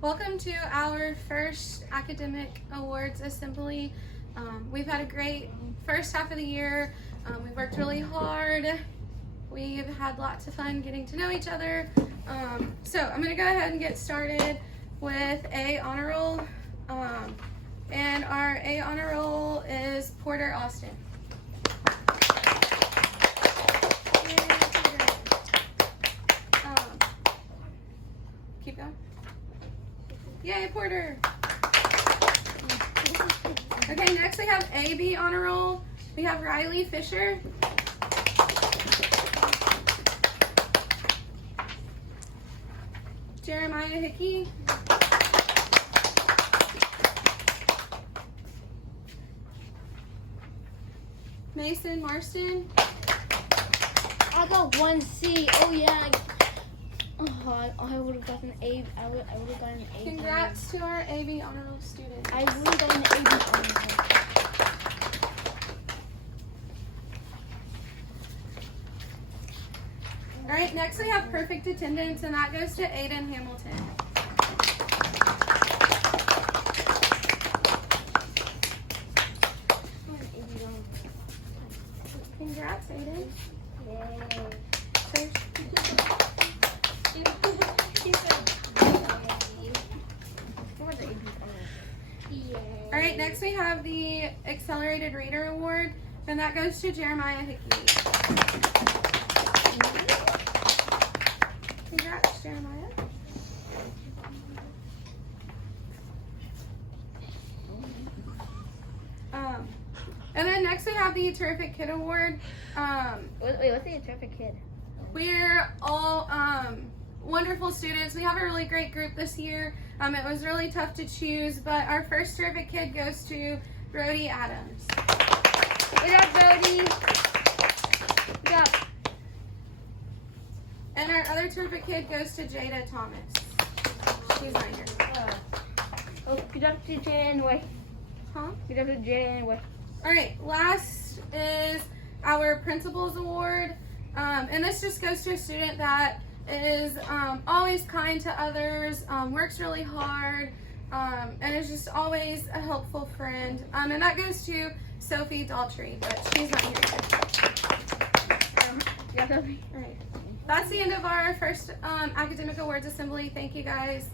Welcome to our first academic awards assembly. We've had a great first half of the year. We've worked really hard. We've had lots of fun getting to know each other. So I'm going to go ahead and get started with A honor roll. And our A honor roll is Porter Austin. Keep going. Yay, Porter. Okay, next we have AB honor roll. We have Riley Fisher. Jeremiah Hickey. Mason Marston. I got 1C. Oh yeah. I would have gotten A. I would have gotten A. Congrats to our AB honor roll students. I would have gotten AB honor roll. All right, next we have perfect attendance, and that goes to Aiden Hamilton. Congrats, Aiden. Yay. All right, next we have the Accelerated Reader Award, and that goes to Jeremiah Hickey. Congrats, Jeremiah. And then next we have the Terrific Kid Award. Wait, what's the Terrific Kid? We're all wonderful students. We have a really great group this year. It was really tough to choose, but our first Terrific Kid goes to Brody Adams. Good job, Brody. Good job. And our other Terrific Kid goes to Jada Thomas. She's not here. Oh, good job to Jada anyway. Huh? Good job to Jada anyway. All right, last is our Principal's Award. And this just goes to a student that is always kind to others, works really hard, and is just always a helpful friend. And that goes to Sophie Daltrey, but she's not here. Yeah, Sophie. All right. That's the end of our first academic awards assembly. Thank you guys.